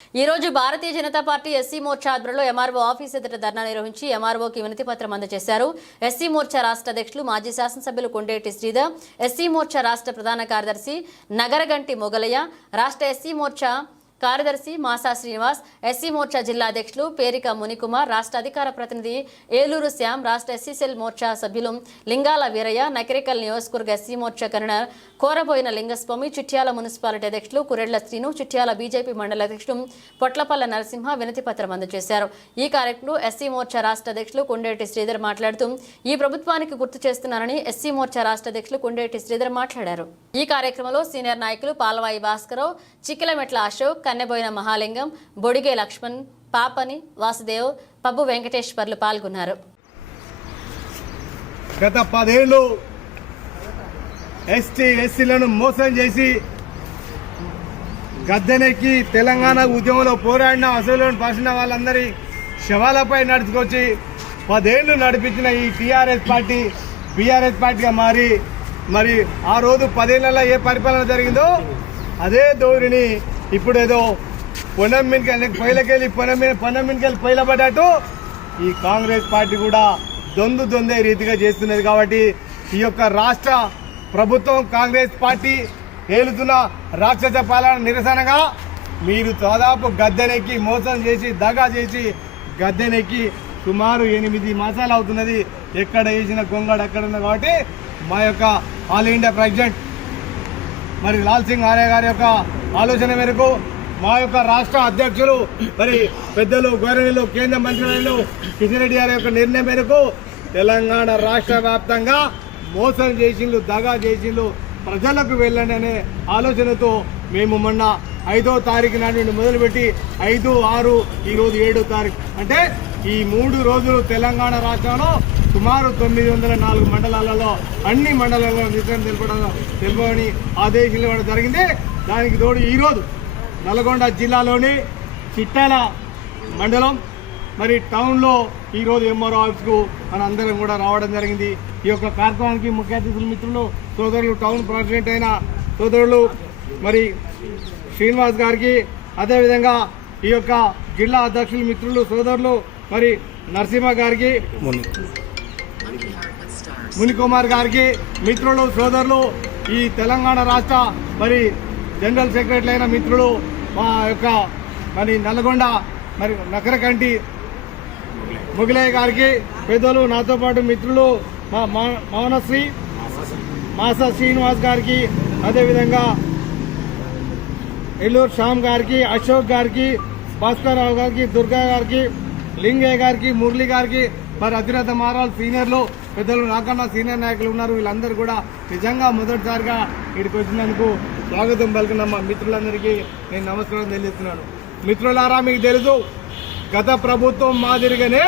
ఈ రోజు Bharatiya Janata party SC Morcha ఆధ్వర్యంలో ఎంఆర్ఓ ఆఫీస్ ఎదుట ధర్నా నిర్వహించి ఎంఆర్ఓకి వినతి పత్రం అందజేశారు. ఎస్సీ మోర్చా రాష్ట్ర అధ్యక్షులు మాజీ శాసనసభ్యులు కొండేటి శ్రీధర్, ఎస్సీ మోర్చా రాష్ట్ర ప్రధాన కార్యదర్శి నగరగంటి మొగలయ్య, రాష్ట్ర ఎస్సీ మోర్చా కార్యదర్శి మాసా శ్రీనివాస్, ఎస్సీ మోర్చా జిల్లా అధ్యక్షులు పేరిక మునికుమార్, రాష్ట్ర అధికార ప్రతినిధి ఏలూరు శ్యామ్, రాష్ట్ర ఎస్సీసెల్ మోర్చా సభ్యులు లింగాల వీరయ్య, నకిరేకల్ నియోజకవర్గ SC Morcha convener Koraboina Lingaswamy, Chityal municipality అధ్యక్షులు కురెడ్ల శ్రీను, చిట్యాల బీజేపీ మండల అధ్యక్షులు పొట్లపల్ల నరసింహ వినతి పత్రం అందజేశారు. ఈ కార్యక్రమంలో ఎస్సీ మోర్చా రాష్ట్ర అధ్యక్షులు కొండేటి శ్రీధర్ మాట్లాడుతూ ఈ ప్రభుత్వానికి గుర్తు చేస్తున్నారని ఎస్సీ మోర్చా రాష్ట్ర అధ్యక్షులు కొండేటి శ్రీధర్ మాట్లాడారు. ఈ కార్యక్రమంలో సీనియర్ నాయకులు పాలవాయి భాస్కరరావు, చిక్కిలమెట్ల అశోక్, కన్నెబోయిన మహాలింగం, బొడిగే లక్ష్మణ్, పాపని వాసుదేవ్, పబ్బు వెంకటేశ్వర్లు పాల్గొన్నారు. గత 10 ఏళ్ళు ఎస్సీలను మోసం చేసి గద్దెనెక్కి తెలంగాణ ఉద్యమంలో పోరాడిన అసలులను పాసిన వాళ్ళందరి శవాలపై నడుచుకొచ్చి 10 ఏళ్ళు నడిపించిన ఈ టీఆర్ఎస్ పార్టీ బీఆర్ఎస్ పార్టీగా మరి ఆ రోజు 10 ఏళ్లలో ఏ పరిపాలన జరిగిందో అదే ధోరణిని ఇప్పుడు ఏదో పొయ్యిలకెళ్ళి పొయ్యిలపడ్డట్టు ఈ కాంగ్రెస్ పార్టీ కూడా దొందే రీతిగా చేస్తున్నది. కాబట్టి ఈ యొక్క రాష్ట్ర ప్రభుత్వం కాంగ్రెస్ పార్టీ ఏలుతున్న రాక్షస పాలన నిరసనగా మీరు దాదాపు గద్దెనెక్కి మోసం చేసి దగా చేసి గద్దెనెక్కి సుమారు 8 మాసాలు అవుతున్నది. ఎక్కడ వేసిన గొంగడు అక్కడ ఉంది. కాబట్టి మా యొక్క ఆల్ ఇండియా ప్రెసిడెంట్ మరి లాల్ సింగ్ ఆర్య గారి యొక్క ఆలోచన మేరకు మా యొక్క రాష్ట్ర అధ్యక్షులు మరి పెద్దలు గౌరవనీయులు కేంద్ర మంత్రివర్యులు కిషన్ రెడ్డి గారి యొక్క నిర్ణయం మేరకు తెలంగాణ రాష్ట్ర వ్యాప్తంగా మోసం చేసిండ్రు, దగా చేసిండ్రు, ప్రజలకు వెళ్ళండి అనే ఆలోచనతో మేము మొన్న 5వ తారీఖు నాటి మొదలుపెట్టి 5, 6 ఈరోజు 7వ తారీఖు అంటే ఈ 3 రోజులు తెలంగాణ రాష్ట్రంలో సుమారు 904 మండలాలలో అన్ని మండలాల్లో నిరసన తెలుపని ఆదేశాలు ఇవ్వడం జరిగింది. దానికి తోడు ఈరోజు నల్గొండ జిల్లాలోని చిట్టాల మండలం మరి టౌన్లో ఈరోజు ఎంఆర్ఓ ఆఫీస్కు మన అందరం కూడా రావడం జరిగింది. ఈ యొక్క కార్యక్రమానికి ముఖ్య అతిథులు మిత్రులు సోదరులు టౌన్ ప్రెసిడెంట్ అయిన సోదరులు మరి శ్రీనివాస్ గారికి, అదేవిధంగా ఈ యొక్క జిల్లా అధ్యక్షులు మిత్రులు సోదరులు మరి నరసింహ గారికి, మునికుమార్ గారికి, మిత్రులు సోదరులు, ఈ తెలంగాణ రాష్ట్ర మరి జనరల్ సెక్రటరీ అయిన మిత్రులు మా యొక్క మరి నల్గొండ మరి నకరకంటి మొగలయ్య గారికి, పెద్దలు నాతో పాటు మిత్రులు మా మౌనశ్రీ మాసా శ్రీనివాస్ గారికి, అదేవిధంగా ఏలూరు శ్యామ్ గారికి, అశోక్ గారికి, భాస్కర్రావు గారికి, దుర్గా గారికి, లింగయ్య గారికి, మురళి గారికి, మరి అధిరథ మారాలు సీనియర్లు పెద్దలు నాకన్నా సీనియర్ నాయకులు ఉన్నారు. వీళ్ళందరూ కూడా నిజంగా మొదటిసారిగా ఇక్కడికి వచ్చినందుకు స్వాగతం పలికిన మా మిత్రులందరికీ నేను నమస్కారం తెలియజేస్తున్నాను. మిత్రులారా, మీకు తెలుసు గత ప్రభుత్వం మాదిరిగానే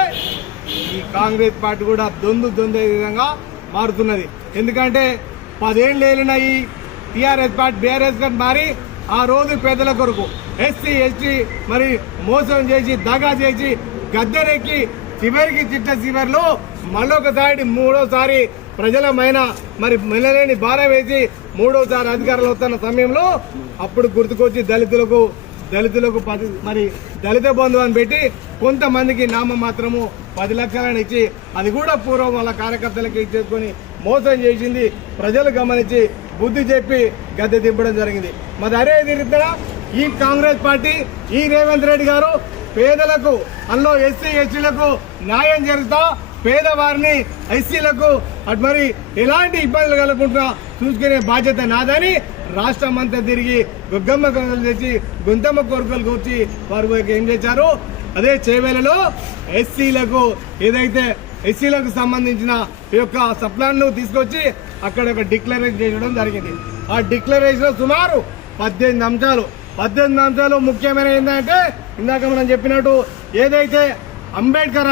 ఈ కాంగ్రెస్ పార్టీ కూడా దొందే విధంగా మారుతున్నది. ఎందుకంటే 10 ఏళ్ళు ఏలిన ఈ టీఆర్ఎస్ పార్టీ బీఆర్ఎస్ గారు మారి ఆ రోజు పేదల కొరకు ఎస్సీ ఎస్టీ మరి మోసం చేసి దగా చేసి గద్దెనెక్కి చివరిలో మళ్ళొకసారి 3వసారి ప్రజలమైన మరి మెల్లలేని భారం వేసి 3వసారి అధికారంలో వస్తున్న సమయంలో అప్పుడు గుర్తుకొచ్చి దళితులకు మరి దళిత బంధు అని పెట్టి కొంతమందికి నామమాత్రము 10 లక్షలను ఇచ్చి అది కూడా పూర్వం వాళ్ళ కార్యకర్తలకు ఇచ్చేసుకొని మోసం చేసింది. ప్రజలు గమనించి బుద్ధి చెప్పి గద్దె దింపడం జరిగింది. మరి అదే రీతిగా ఈ కాంగ్రెస్ పార్టీ ఈ రేవంత్ రెడ్డి గారు పేదలకు అందులో ఎస్సీ ఎస్టీలకు న్యాయం జరుగుతా పేదవారిని ఎస్సీలకు మరి ఎలాంటి ఇబ్బందులు కలగకుండా చూసుకునే బాధ్యత నాదని రాష్ట్రం అంతా తిరిగి గొగ్గమ్మ కొరకలు తెచ్చి గుంతమ్మ కొరకలు కూర్చి వారు ఏం చేశారు. అదే చేవేలలో ఎస్సీలకు ఏదైతే ఎస్సీలకు సంబంధించిన ఈ యొక్క సప్లాన్ను తీసుకొచ్చి అక్కడ ఒక డిక్లరేషన్ చేయడం జరిగింది. ఆ డిక్లరేషన్ సుమారు 18 అంశాలు ముఖ్యమైన ఏంటంటే ఇందాక మనం చెప్పినట్టు ఏదైతే అంబేద్కర్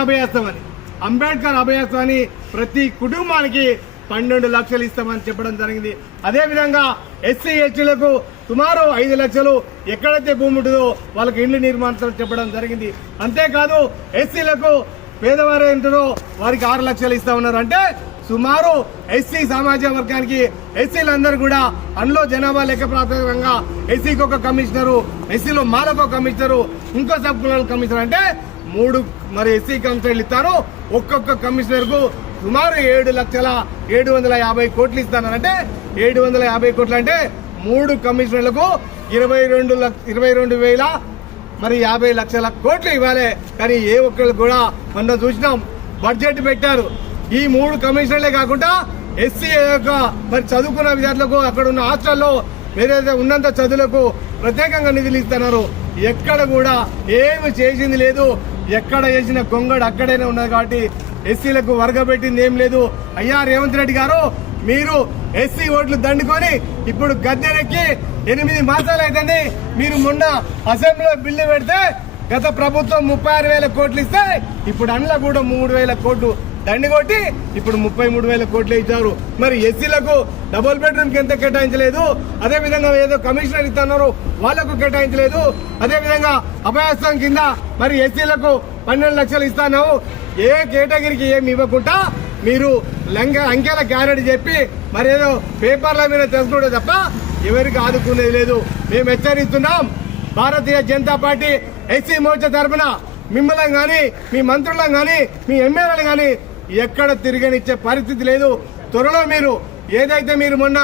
అభయాస్తమని ప్రతి కుటుంబానికి 12 లక్షలు ఇస్తామని చెప్పడం జరిగింది. అదేవిధంగా ఎస్సీ ఎస్టీలకు సుమారు 5 లక్షలు ఎక్కడైతే భూమి ఉంటుందో వాళ్ళకి ఇళ్లు నిర్మాణం చెప్పడం జరిగింది. అంతేకాదు ఎస్సీలకు పేదవారు ఏంటో వారికి 6 లక్షలు ఇస్తా ఉన్నారు. అంటే సుమారు ఎస్సీ సామాజిక వర్గానికి ఎస్సీలందరూ కూడా అందులో జనాభా లెక్క ప్రాథమికంగా ఎస్సీకి ఒక కమిషనరు, ఎస్సీలో మాలకు ఒక కమిషనరు, ఇంకో సబ్ కమిషనర్ అంటే 3 మరి ఎస్సీ కమిషనర్లు ఇస్తారు. ఒక్కొక్క కమిషనర్ కు సుమారు 7,750,000 కోట్లు ఇస్తానంటే 750 కోట్లు అంటే 3 కమిషనర్లకు 22,000 మరి 50 లక్షల కోట్లు ఇవ్వాలి. కానీ ఏ ఒక్కరు కూడా మొన్న చూసినాం బడ్జెట్ పెట్టారు. ఈ 3 కమిషనర్లే కాకుండా ఎస్సీ యొక్క మరి చదువుకున్న విద్యార్థులకు అక్కడ ఉన్న హాస్టల్లో ఏదైతే ఉన్నంత చదువులకు ప్రత్యేకంగా నిధులు ఇస్తున్నారు. ఎక్కడ కూడా ఏమి చేసింది లేదు. ఎక్కడ చేసిన గొంగడు అక్కడైనా ఉన్నది. కాబట్టి ఎస్సీలకు వర్గపెట్టింది ఏం లేదు. అయ్యా రేవంత్ రెడ్డి గారు, మీరు ఎస్సీ ఓట్లు దండుకొని ఇప్పుడు గద్దెనెక్కి 8 మాసాలు అవుతుంది. మీరు మొన్న అసెంబ్లీలో బిల్లు పెడితే గత ప్రభుత్వం 36,000 కోట్లు ఇస్తే ఇప్పుడు అందులో కూడా 3,000 కోట్లు దండిగొట్టి ఇప్పుడు 33,000 కోట్లు ఇచ్చారు. మరి ఎస్సీలకు డబుల్ బెడ్రూమ్ కి ఎంత కేటాయించలేదు. అదే విధంగా ఏదో కమిషనర్ ఇస్తున్నారు వాళ్లకు కేటాయించలేదు. అదే విధంగా అభయాస్తం కింద మరి ఎస్సీలకు 12 లక్షలు ఇస్తాను. ఏ కేటగిరీకి ఏమి ఇవ్వకుండా మీరు అంకెల క్యారెట్ చెప్పి మరేదో పేపర్ల మీద తెలుసుకుంటే తప్ప ఎవరికి ఆదుకునేది లేదు. మేము హెచ్చరిస్తున్నాం. భారతీయ జనతా పార్టీ ఎస్సీ మోర్చా తరఫున మిమ్మల్ని గాని, మీ మంత్రులను గాని, మీ ఎమ్మెల్యేలను గాని ఎక్కడ తిరగనిచ్చే పరిస్థితి లేదు. త్వరలో మీరు ఏదైతే మొన్న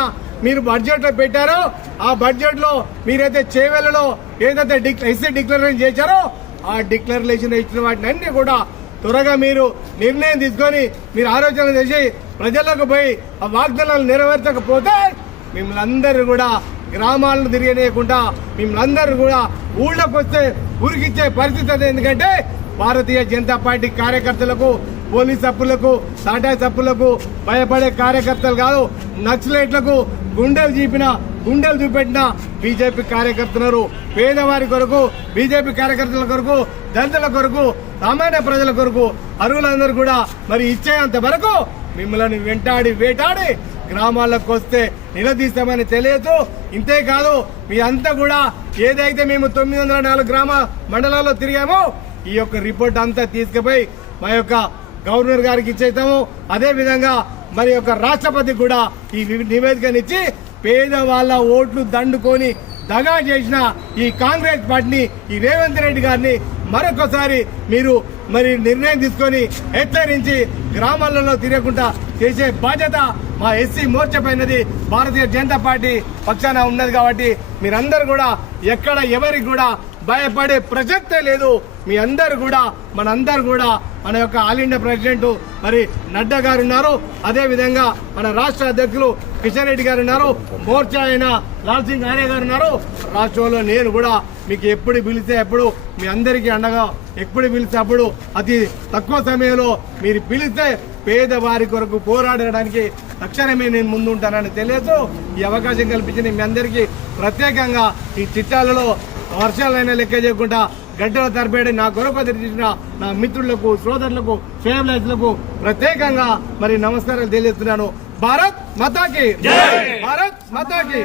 బడ్జెట్ లో పెట్టారో ఆ బడ్జెట్ లో మీరైతే చేవెళ్లలో ఏదైతే ఎస్సీ డిక్లరేషన్ చేశారో ఆ డిక్లరేషన్ ఇచ్చిన వాటిని అన్ని కూడా త్వరగా మీరు నిర్ణయం తీసుకొని మీరు ఆలోచన చేసి ప్రజలకు పోయి ఆ వాగ్దానాలు నెరవేర్చకపోతే మిమ్మల్ని అందరూ కూడా గ్రామాలను తిరగనేయకుండా మిమ్మల్ని అందరూ కూడా ఊళ్ళోకి వస్తే ఉరికిచ్చే పరిస్థితి అది. ఎందుకంటే భారతీయ జనతా పార్టీ కార్యకర్తలకు, పోలీస్ సప్పులకు, టాటా సప్పులకు భయపడే కార్యకర్తలు కాదు. నక్సలైట్లకు గుండెలు చూపెట్టిన బీజేపీ కార్యకర్తలు. పేదవారి కొరకు, బీజేపీ కార్యకర్తల కొరకు, దళితుల కొరకు, సామాన్య ప్రజల కొరకు అర్హులందరూ కూడా మరి ఇచ్చేంత వరకు మిమ్మల్ని వేటాడి గ్రామాలకు వస్తే నిలదీస్తామని తెలియదు. ఇంతేకాదు మీ అంతా కూడా ఏదైతే మేము 904 గ్రామ మండలాల్లో తిరిగామో ఈ యొక్క రిపోర్ట్ అంతా తీసుకుపోయి మా యొక్క గవర్నర్ గారికి ఇచ్చేస్తాము. అదే విధంగా మరి యొక్క రాష్ట్రపతి కూడా ఈ నివేదికనిచ్చి పేదవాళ్ల ఓట్లు దండుకొని దగా చేసిన ఈ కాంగ్రెస్ పార్టీని, ఈ రేవంత్ రెడ్డి గారిని మరొకసారి మీరు మరి నిర్ణయం తీసుకొని హెచ్చరించి గ్రామాలలో తిరగకుండా చేసే బాధ్యత మా ఎస్సీ మోర్చా పైనది. భారతీయ జనతా పార్టీ పక్షాన ఉన్నది. కాబట్టి మీరందరూ కూడా ఎక్కడ ఎవరికి కూడా భయపడే ప్రసక్తే లేదు. మీ అందరు కూడా మనందరూ కూడా మన యొక్క ఆల్ ఇండియా ప్రెసిడెంట్ మరి నడ్డా గారు ఉన్నారు. అదే విధంగా మన రాష్ట్ర అధ్యక్షులు కిషన్ రెడ్డి గారు ఉన్నారు. మోర్చా అయిన లాల్ సింగ్ ఆర్య గారు ఉన్నారు. రాష్ట్రంలో నేను కూడా మీకు ఎప్పుడు పిలిస్తే అప్పుడు మీ అందరికీ అండగా ఎప్పుడు పిలిస్తే అప్పుడు అతి తక్కువ సమయంలో మీరు పిలిస్తే పేదవారి కొరకు పోరాడడానికి తక్షణమే నేను ముందుంటానని తెలియదు. ఈ అవకాశం కల్పించిన మీ అందరికీ ప్రత్యేకంగా ఈ చిట్టాలలో వర్షాలైనా లెక్క చేయకుండా గడ్డల తరబడి నా కొరకు ఎదురుచూసిన నా మిత్రులకు, సోదరులకు, శ్రేయభిలాషులకు ప్రత్యేకంగా మరి నమస్కారాలు తెలియజేస్తున్నాను. భారత్ మాతాకి, భారత్ మాతాకి.